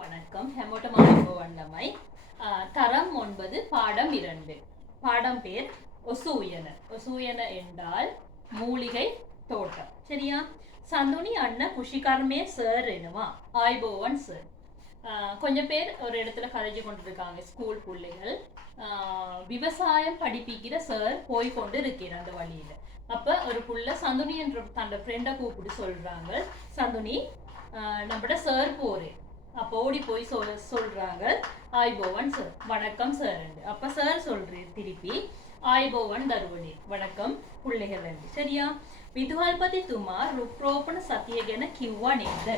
வணக்கம். ஹெமோட்டமாய் தரம் 9 பாடம் 2. பாடம் பேர் ஒசூயன. ஒசூயன என்றால் மூலிகை தோட்டம். சரியா? சந்துனி அண்ணன் குஷிகர்மே சார் என்னவா ஆய்போவன் சார். கொஞ்சம் பேர் ஒரு இடத்துல கலைஞ்சு கொண்டிருக்காங்க. ஸ்கூல் பிள்ளைகள் விவசாயம் படிப்பிக்கிற சார் போய் கொண்டு இருக்கிற அந்த வழியில. அப்ப ஒரு புள்ள சந்துனி என்ற தன்னோட ஃப்ரெண்டை கூப்பிட்டு சொல்றாங்க, சந்துனி நம்மட சார் போரு. அப்போ ஓடி போய் சொல்றாங்க, ஆய்போவன் சார், வணக்கம் சார். அப்ப சார் சொல்றேன் திருப்பி, ආයුබෝවන් දරුවනේ, வணக்கம் பிள்ளைகள். சரியா? විදුහල්පති තුමා රුක්රෝපණ සතිය ගැන කිව්වා නේද?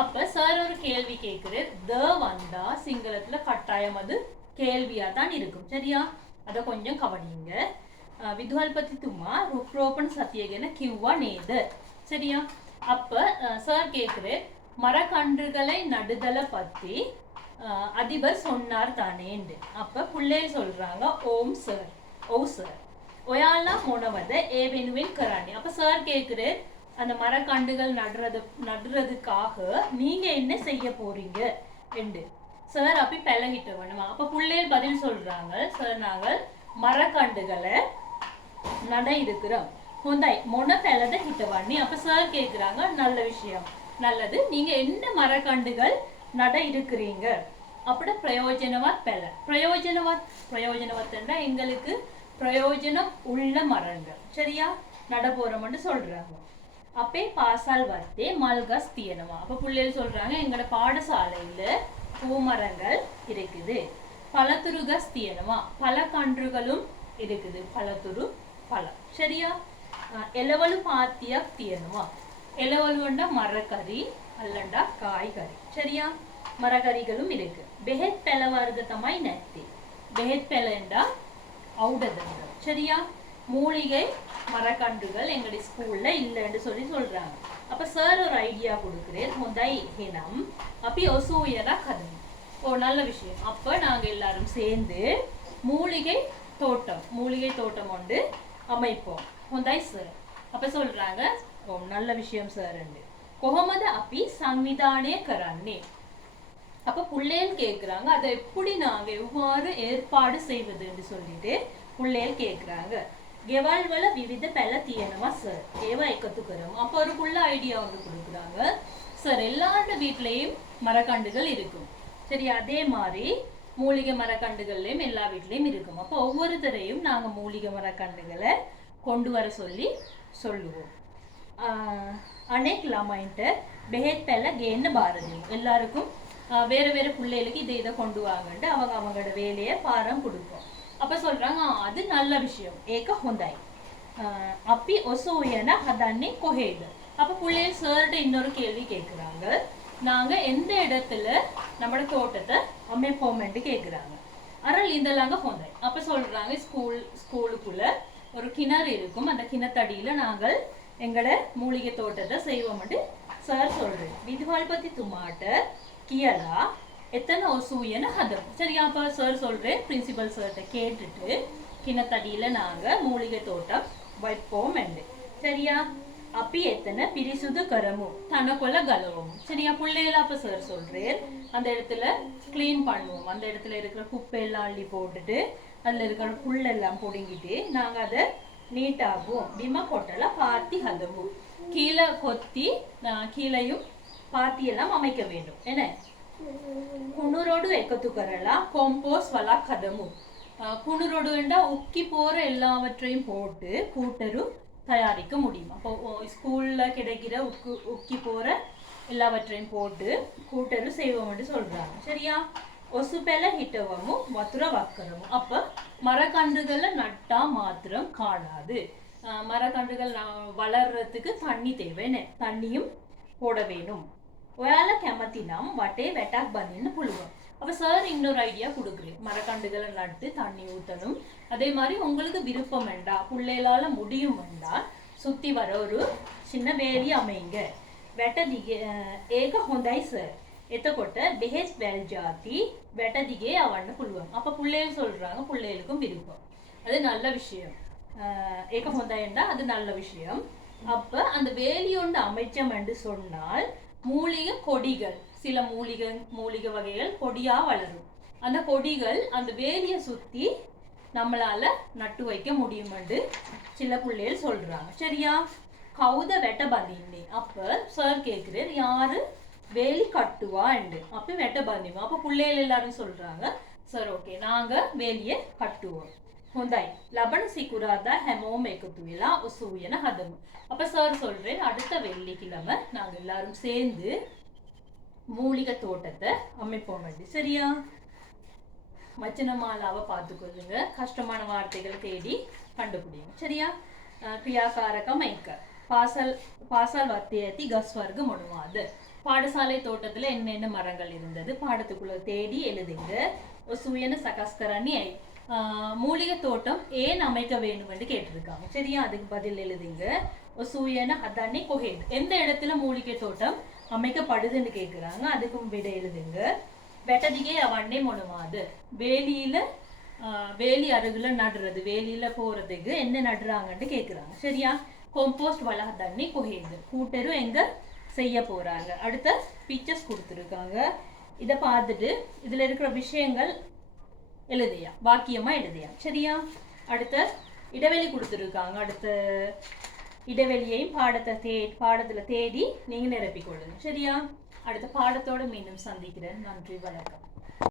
அப்ப சார் ஒரு கேள்வி கேட்குறாரு. த வந்தா சிங்களத்துல கட்டாயம் அது கேள்வியா தான் இருக்கும். சரியா? அதை கொஞ்சம் கவனிங்க. විදුහල්පති තුමා රුක්රෝපණ සතිය ගැන කිව්වා නේද? சரியா? அப்ப சார் கேட்குறாரு, மரக்கன்றுகளை நடுதலை பத்தி அதிபர் சொன்னார் தானேண்டு. அப்ப பிள்ளைகள் சொல்றாங்க, ஓம் சார், ஓ சார், ஒயாலாம் මොනවද ඒ වෙනුවෙන් කරන්නේ? அப்ப சார் கேட்குறாரு, அந்த மரக்கன்றுகள் நடுறதுக்காக நீங்க என்ன செய்ய போறீங்க என்று. சார் அப்படி பழகிட்டு வேணுமா? அப்ப பிள்ளைகள் பதில் சொல்றாங்க, சார் நாங்கள் மரக்கன்றுகளை நட இருக்கிறோம். ஹொந்தாய் மொன பெலத ஹிட்டவாணி. அப்ப சார் கேட்குறாங்க, நல்ல விஷயம், நல்லது, நீங்க என்ன மரக்கண்டுகள் நட இருக்கிறீங்க? அப்படி பிரயோஜனவத் பெல. பிரயோஜனவத்னா எங்களுக்கு பிரயோஜனம் உள்ள மரங்கள். சரியா? நட போறோம்னு சொல்றாங்க. அப்பே பாசால் வர்த்தே மல்கஸ் தியனமா. அப்ப பிள்ளைகள் சொல்றாங்க, எங்களோட பாடசாலையில பூமரங்கள் இருக்குது. பலத்துருகஸ் தியனமா, பல கன்றுகளும் இருக்குது. பலத்துரு பழம். சரியா? எலவலு பாத்தியக் தியனமா. எலவலுண்டா மரக்கறி அல்லண்டா காய்கறி. சரியா? மரக்கறிகளும் இருக்கு. பெஹெத் பெல வருது தமாய் நெத்தி. பெஹெத் பெலண்டா ஔடதங்கள். சரியா? மூலிகை மரக்கன்றுகள் எங்களுடைய ஸ்கூல்ல இல்லைன்னு சொல்றாங்க. அப்ப சார் ஒரு ஐடியா கொடுக்குறேன். முதல் ஹினம் அப்படி ஒசூயரா கதை. ஓ, நல்ல விஷயம். அப்ப நாங்க எல்லாரும் சேர்ந்து மூலிகை தோட்டம் ஒன்று அமைப்போம். முதல் சார் அப்ப சொல்றாங்க, ஓ நல்ல விஷயம் சார். கொஹமத அப்படி சம்விதானே கரான்னே. அப்ப பிள்ளைகள் கேட்குறாங்க, அதை எப்படி நாங்க எவ்வாறு ஏற்பாடு செய்வதுன்னு சொல்லிட்டு பிள்ளைகள் கேட்குறாங்க. கெவால்வல விவித பெல தியனமா சார், ஏவா எக்கத்துக்கிறோம். அப்போ ஒரு புள்ள ஐடியா வந்து கொடுக்குறாங்க, சார் எல்லாரோட வீட்லயும் மரக்கண்டுகள் இருக்கும். சரி, அதே மாதிரி மூலிகை மரக்கண்டுகள்லையும் எல்லா வீட்லையும் இருக்கும். அப்போ ஒவ்வொருத்தரையும் நாங்க மூலிகை மரக்கண்டுகளை கொண்டு வர சொல்லுவோம். அனேக் ළමයින්ට බෙහෙත් පැල ගේන්න බාර දෙමු. எல்லாருக்கும் வேற வேற பிள்ளைகளுக்கு இதை கொண்டு வாங்கன்ட்டு அவங்களோட வேலையை பாரம் கொடுப்போம். அப்ப சொல்றாங்க, அது நல்ல விஷயம், ஏக ஹொந்தாய். அப்பி ஒசூயன ஹதன்னே கொஹேத. அப்ப பிள்ளைகள் சார்ட்ட இன்னொரு கேள்வி கேட்குறாங்க, நாங்க எந்த இடத்துல நம்மளோட தோட்டத்தை அமைப்போம்னு கேட்குறாங்க. அறல் இந்தலாங்க ஹொந்தாய். அப்ப சொல்றாங்க, ஸ்கூலுக்குள்ள ஒரு கிணறு இருக்கும். அந்த கிணத்தடியில நாங்கள் எங்களோட மூலிகை தோட்டத்தை செய்வோம்னு சார் சொல்றேன். விதுவால்பதி துமாட்ட கியலா எத்தனை ஒசூயன ஹதம். சரியா? அப்ப சார் சொல்றேன், பிரின்சிபல் சார்ட்ட கேட்டுட்டு கிணத்தடியில நாங்க மூலிகை தோட்டம் வைப்போம் என்று. சரியா? அப்பி எத்தனை பிரிசுது கரமு தனக்கொள்ள கலவும். சரியா? பிள்ளைகள அப்ப சார் சொல்றேன், அந்த இடத்துல கிளீன் பண்ணுவோம். அந்த இடத்துல இருக்கிற குப்பை எல்லாம் அள்ளி போட்டுட்டு அதுல இருக்கிற புல்லெல்லாம் பொடுங்கிட்டு நாங்க அதை நீட்டாகுவோம். பிம கொட்டல பாத்தி ஹதவும். கீழே கொத்தி கீழையும் பாத்தி எல்லாம் அமைக்க வேண்டும். என்ன குணுரோடு எக்கத்துக்கரலாம் கொம்போஸ் வலா கதமும். குணுரோடு வேண்டா உக்கி போற எல்லாவற்றையும் போட்டு கூட்டரு தயாரிக்க முடியும். அப்போ ஸ்கூல்ல கிடைக்கிற உக்கி போற எல்லாவற்றையும் போட்டு கூட்டரு செய்வோம்னு சொல்றாங்க. சரியா? ஒசுபெல ஹிட்டவமும் மதுர வக்கரமும். அப்ப மரக்கன்றுகளை நட்டா மாத்திரம் காணாது. மரக்கன்றுகள் வளர்றதுக்கு தண்ணி தேவை. தண்ணியும் போட வேணும். ஒயால கெமத்தினம் வட்டே வெட்டாக் பந்தின்னு புழுவோம். அப்ப சார் இன்னொரு ஐடியா கொடுக்குறேன், மரக்கன்றுகளை நட்டு தண்ணி ஊற்றணும். அதே மாதிரி உங்களுக்கு விருப்பம் வேண்டா, பிள்ளைகளால முடியும் வேண்டா, சுத்தி வர ஒரு சின்ன வேலி அமைங்க. வெட்டதிகே ஏக ஹொந்தாய் சார். எத்தக்கொட்ட பெஹெஸ் வெல் ஜாதி வெட்டதிகே அவன்னு புழுவோம். அப்ப பிள்ளைகள் சொல்றாங்க, பிள்ளைகளுக்கும் விருப்பம், அது நல்ல விஷயம். ஏக ஹொந்தாயண்டா அது நல்ல விஷயம். அப்ப அந்த வேலி ஒன்று அமைச்சம் என்று சொன்னால் மூலிகை கொடிகள் சில மூலிகை வகைகள் கொடியா வளரும். அந்த கொடிகள் அந்த வேலியை சுத்தி நம்மளால நட்டு வைக்க முடியுமென்று சில பிள்ளைகள் சொல்றாங்க. சரியா? கவுத வெட்ட பந்தினி. அப்ப சார் கேக்குறாரு, யாரு வேலி கட்டுவா என்று. அப்ப வெட்ட பந்திமா. அப்ப பிள்ளைகள் எல்லாரும் சொல்றாங்க, சார் ஓகே நாங்க வேலியை கட்டுவோம். හොඳයි ලබන සිකුරාදා හැමෝම එකතු වෙලා ඔසුවියන හදමු. அப்ப சார் சொல்றேன், அடுத்த வெள்ளிக்கிழமை நாங்க எல்லாரும் சேர்ந்து மூலிகை தோட்டத்தை அமைப்போம். சரியா? வச்சனமாலாவை பார்த்துக்கொள்ளுங்க. கஷ்டமான வார்த்தைகளை தேடி கண்டுபிடிங்க. சரியா? கிரியாகாரகம் ஐக்க பாசால் வத்தியத்தி கஸ்வர்கு முழுவாது. பாடசாலை தோட்டத்துல என்னென்ன மரங்கள் இருந்தது பாடத்துக்குள்ள தேடி எழுதுங்க. ஒசுயன சகஸ்கரணி மூலிகை தோட்டம் ஏன் அமைக்க வேண்டும் என்று கேட்டிருக்காங்க. சரியா? அதுக்கு பதில் எழுதுங்க. ஒசுயன ஹதனி கொஹேட். எந்த இடத்துல மூலிகை தோட்டம் அமைக்கப்படுதுன்னு கேட்குறாங்க. அதுக்கும் விட எழுதுங்க. வெட்டதிகே அவண்ணே மொணுமாது. வேலி அருகுல நடுறது, வேலியில போறதுக்கு என்ன நடுறாங்கன்னு கேட்குறாங்க. சரியா? கொம்போஸ்ட் வள தண்ணி கொஹேது. கூட்டரு எங்க செய்ய போறாங்க. அடுத்த பிக்சர்ஸ் கொடுத்துருக்காங்க. இதை பார்த்துட்டு இதுல இருக்கிற விஷயங்கள் எழுதியா, வாக்கியமா எழுதியா. சரியா? அடுத்த இடைவெளி கொடுத்துருக்காங்க. அடுத்த இடைவெளியையும் பாடத்துல தேடி நீங்க நிரப்பிக்கொள்ளுங்க. சரியா? அடுத்த பாடத்தோட மீண்டும் சந்திக்கிறேன். நன்றி, வணக்கம்.